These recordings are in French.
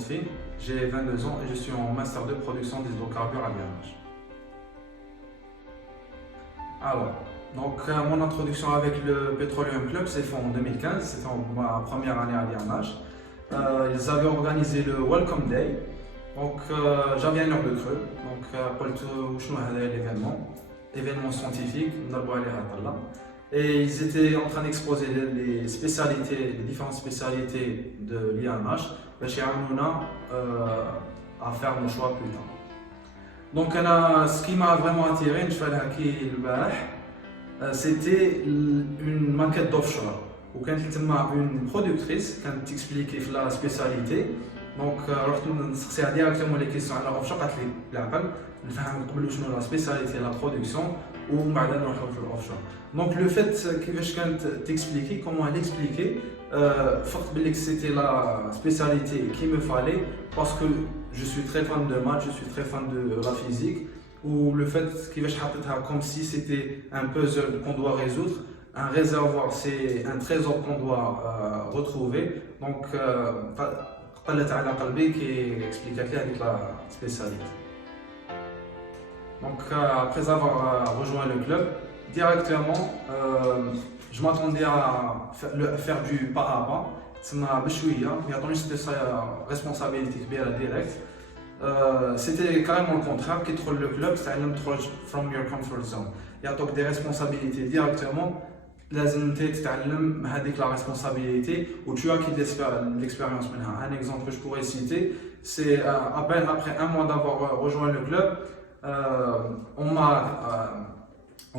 Lutfi, j'ai 22 ans et je suis en master de production d'hydrocarbures à l'INH. Alors, mon introduction avec le Petroleum Club s'est faite en 2015, c'était ma première année à l'INH. Ils avaient organisé le Welcome Day, j'avais une heure de creux, قلت وشنو هذا l'événement scientifique, et ils étaient en train d'exposer les spécialités, les différentes spécialités de l'INH, à faire nos choix plus tard. Ce qui m'a vraiment attiré, c'était une maquette d'offshore. Où une productrice qui t'expliquait la spécialité. Je directement les questions à l'offshore, la spécialité, la production, ou l'offshore. Donc le fait qu'elle t'expliquait, comment elle expliquait, c'était la spécialité qu'il me fallait, parce que je suis très fan de maths, je suis très fan de la physique, ou le fait qu'il comme si c'était un puzzle qu'on doit résoudre. Un réservoir, c'est un trésor qu'on doit retrouver. قلت على قلبي qui expliquait avec la spécialité. Après avoir rejoint le club, directement, je m'attendais à faire du pas à pas. C'était sa responsabilité directe. C'était carrément le contraire. Qui trouve le club, c'est un from your comfort zone. Il y a donc des responsabilités directement. لازم تتعلم هذيك la responsabilité où tu as acquis de l'expérience منها. Un exemple que je pourrais citer, c'est à peine après un mois d'avoir rejoint le club, on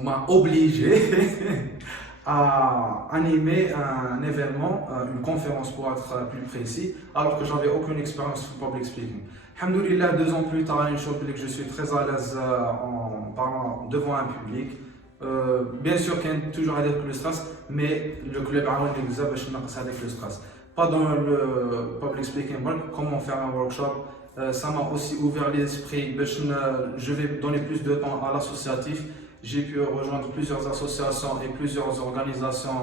m'a obligé à animer un événement, une conférence pour être plus précis, alors que j'avais aucune expérience en public speaking. Alhamdoulilah, 2 ans plus tard, que je suis très à l'aise en parlant devant un public. Bien sûr qu'il y a toujours avec le stress, mais le club a avec le stress. Pas dans le public speaking, comment faire un workshop. Ça m'a aussi ouvert l'esprit. Je vais donner plus de temps à l'associatif. J'ai pu rejoindre plusieurs associations et plusieurs organisations,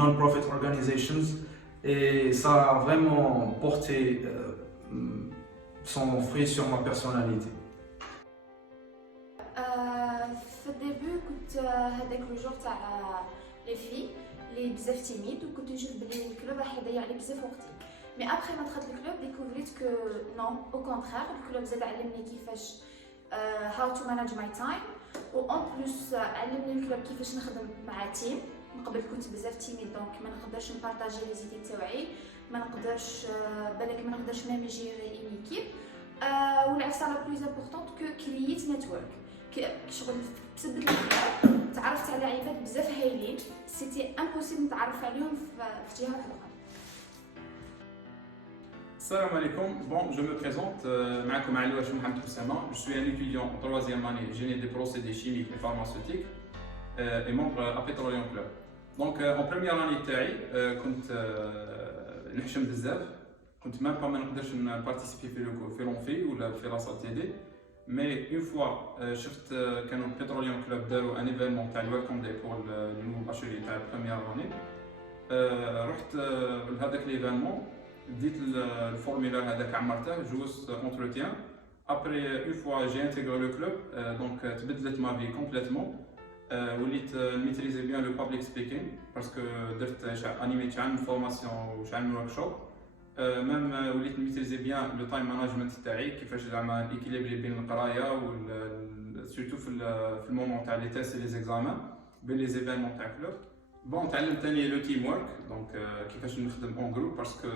non-profit organizations, et ça a vraiment porté son fruit sur ma personnalité. في الديبي كنت هذاك لو جور تاع لي في اللي بزاف تيميد وكنت نشوف بلي الكلوب راح يضيع لي بزاف وقتي. مي ابخي ما دخلت الكلوب ديكوفريت كو نو او كونترير الكلوب زاد علمني كيفاش هاو تو ماناج ماي تايم و اون بلوس علمني الكلوب كيفاش نخدم مع تيم. من قبل كنت بزاف تيميد دونك ما نقدرش نبارطاجي لي زيدي تاوعي ما نقدرش بالك ما نقدرش ميم جيري اون ايكيب والعكس لا بلوز امبورطونت كو كرييت نيتورك شغل تثبت الكلاب تعرفت على عباد بزاف هايلين سيتي امبوسيبل نتعرف عليهم في جهه واحده. Salam alaikum, bon, je me présente, معكم علي واش محمد أسامة. Je suis un étudiant en 3e année génie des procédés chimiques et pharmaceutiques et membre à Petroleum Club. Donc en première année تاعي كنت نحشم بزاف كنت même pas ما نقدرش نبارتيسيبي في لونفي ولا في لا سال تي دي. Mais une fois, شفت كانوا Petroleum Club داروا un événement تاع الويلكم داي pour le nouveau bachelier تاع première année. رحت لهذاك l'événement, ديت الفورمulaire هذاك عمرته, جوزت entretien. Après une fois j'ai intégré le club, donc تبدلت ma vie complètement. وليت maîtriser bien le public speaking parce que درت animé شحال من formation وشحال من workshop. ميم وليت ميتريزي بيان لو تايم ماناجمنت تاعي كيفاش زعما ليكيليبري بين القرايه و سورتو في المومون تاع لي تيست لي زيكزامان بين لي زيفينمون تاع كلوب. بون تعلمت ثاني لو تيم ورك دونك كيفاش نخدم اون جروب باسكو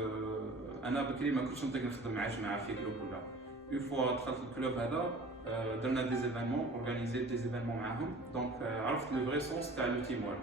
انا بكري ما كنتش نطيق نخدم مع جماعه في جروب ولا. اون فوا دخلت الكلوب هذا درنا دي زيفينمون اورغانيزي دي زيفينمون معاهم دونك عرفت لو فري سونس تاع لو تيم ورك.